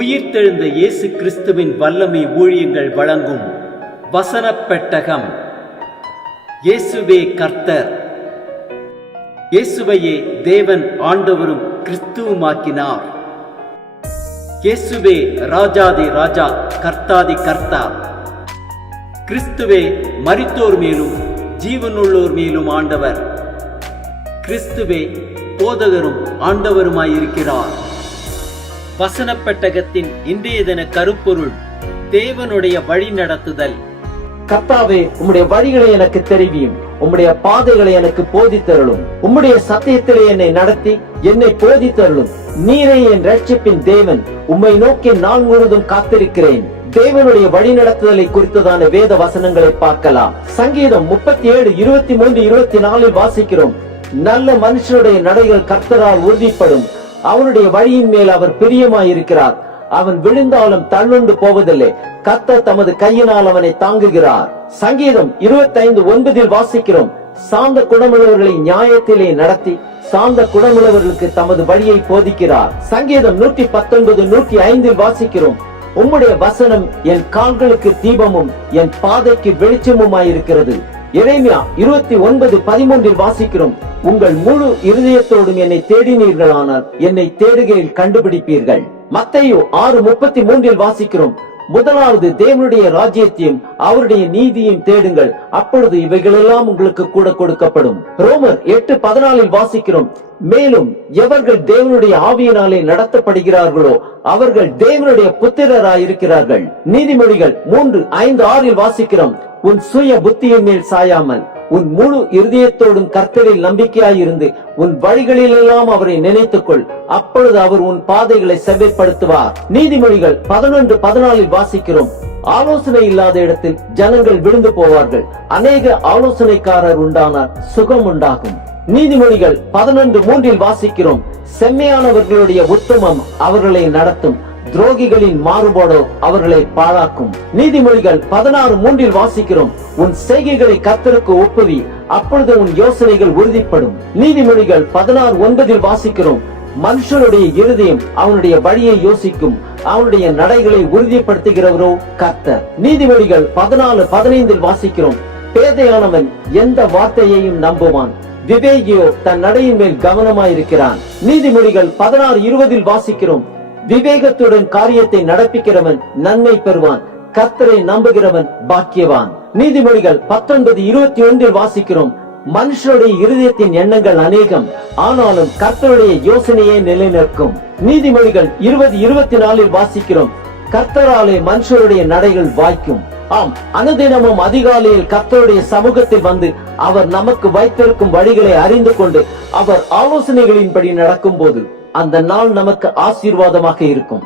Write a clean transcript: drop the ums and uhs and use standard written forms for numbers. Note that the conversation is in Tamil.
உயிர்த்தெழுந்த இயேசு கிறிஸ்துவின் வல்லமை ஊழியங்கள் வழங்கும் வசனப் பெட்டகம். இயேசுவே கர்த்தர். இயேசுவையே தேவன் ஆண்டவரும் கிறிஸ்துவுமாக்கினார். இயேசுவே ராஜாதி ராஜா, கர்த்தாதி கர்த்தா. கிறிஸ்துவே மரித்தோர் மேலும் ஜீவனுள்ளோர் மேலும் ஆண்டவர். கிறிஸ்துவே போதகரும் ஆண்டவருமாயிருக்கிறார். வசனப் பெட்டகத்தின் இன்றைய தின கருப்பொருள்: தேவனுடைய வழி நடத்துதல். கர்த்தாவே, உம்முடைய வழிகளை எனக்கு தெரிவியும், உம்முடைய பாதைகளை எனக்கு போதித்தருளும். உம்முடைய சத்தியத்திலே என்னை நடத்தி என்னை போதித்தருளும். நீரே என் ரட்சிப்பின் தேவன். உம்மை நோக்கி நாள் முழுவதும் காத்திருக்கிறேன். தேவனுடைய வழி நடத்துதலை குறித்ததான வேத வசனங்களை பார்க்கலாம். சங்கீதம் 37, 23, 24 வாசிக்கிறோம். நல்ல மனுஷனுடைய நடைகள் கர்த்தரால் உறுதிப்படும். அவனுடைய வழியின் மேல் அவர் பிரியமாயிருக்கிறார். அவன் விழுந்தாலும் தள்ளுண்டு போவதில்லை. கர்த்தர் தமது கையினால் அவனை தாங்குகிறார். சங்கீதம் 25:9 வாசிக்கிறோம். சாந்த குணமுள்ளவர்களை நியாயத்திலே நடத்தி சாந்த குணமுள்ளவர்களுக்கு தமது வழியை போதிக்கிறார். சங்கீதம் 119, 105 வாசிக்கிறோம். உம்முடைய வசனம் என் கால்களுக்கு தீபமும் என் பாதைக்கு வெளிச்சமுமாயிருக்கிறது. எரேமியா 29:13 வாசிக்கிறோம். உங்கள் முழு இருதயத்தோடும் என்னை தேடினீர்களானால் என்னை தேடுகையில் கண்டுபிடிப்பீர்கள். மத்தேயு 6:33 வாசிக்கிறோம். முதலாவது தேவனுடைய ராஜ்யத்தையும் அவருடைய நீதியையும் தேடுங்கள், அப்பொழுது இவைகளெல்லாம் உங்களுக்கு கூட கொடுக்கப்படும். ரோமர் 8:14 வாசிக்கிறோம். மேலும் எவர்கள் தேவனுடைய ஆவியினாலே நடத்தப்படுகிறார்களோ அவர்கள் தேவனுடைய புத்திரராயிருக்கிறார்கள். நீதிமொழிகள் 3:5-6 வாசிக்கிறோம். உன் சுய புத்தியின் மேல் சாயாமல் உன் முழு இருதயத்தோடும் கர்த்தரில் நம்பிக்கையாயிருந்து உன் வழிகளிலெல்லாம் அவரை நினைத்துக்கொள், அப்பொழுது அவர் உன் பாதைகளை செவ்வைப்படுத்துவார். நீதிமொழிகள் 11:14 வாசிக்கிறோம். ஆலோசனை இல்லாத இடத்தில் ஜனங்கள் விழுந்து போவார்கள். அநேக ஆலோசனைக்காரர் உண்டானால் சுகம் உண்டாகும். நீதிமொழிகள் 11:3 வாசிக்கிறோம். செம்மையானவர்களுடைய உத்தமம் அவர்களை நடத்தும், துரோகிகளின் மாறுபாடோ அவர்களை பாழாக்கும். நீதிமொழிகள் 16:3 வாசிக்கிறோம். உன் செய்கைகளை கர்த்தருக்கு ஒப்புவி, அப்பொழுது உன் யோசனைகள் உறுதிப்படும். நீதிமொழிகள் 16:9 வாசிக்கிறோம். மனுஷனுடைய இருதயம் அவனுடைய வழியை யோசிக்கும், அவனுடைய நடைகளை உறுதிப்படுத்துகிறவரோ கர்த்தர். நீதிமொழிகள் 14:15 வாசிக்கிறோம். பேதையானவன் எந்த வார்த்தையையும் நம்புவான், விவேகியோ தன் நடையின் மேல் கவனமாயிருக்கிறான். நீதிமொழிகள் 16:20 வாசிக்கிறோம். விவேகத்துடன் காரியத்தை நடப்பிக்கிறவன் நன்மை பெறுவான், கர்த்தரை நம்புகிறவன் பாக்கியவான். நீதிமொழிகள் 19:21 வாசிக்கிறோம். மனுஷனுடைய இருதயத்தின் எண்ணங்கள் அநேகம், ஆனாலும் கர்த்தருடைய யோசனையே நிலைநிற்கும். நீதிமொழிகள் 20:24 வாசிக்கிறோம். கர்த்தராலே மனுஷருடைய நடைகள் வாய்க்கும். ஆம், அனுதினமும் அதிகாலையில் கர்த்தருடைய சமூகத்தில் வந்து அவர் நமக்கு வைத்திருக்கும் வழிகளை அறிந்து கொண்டு அவர் ஆலோசனைகளின்படி நடக்கும் போது அந்த நாள் நமக்கு ஆசீர்வாதமாக இருக்கும்.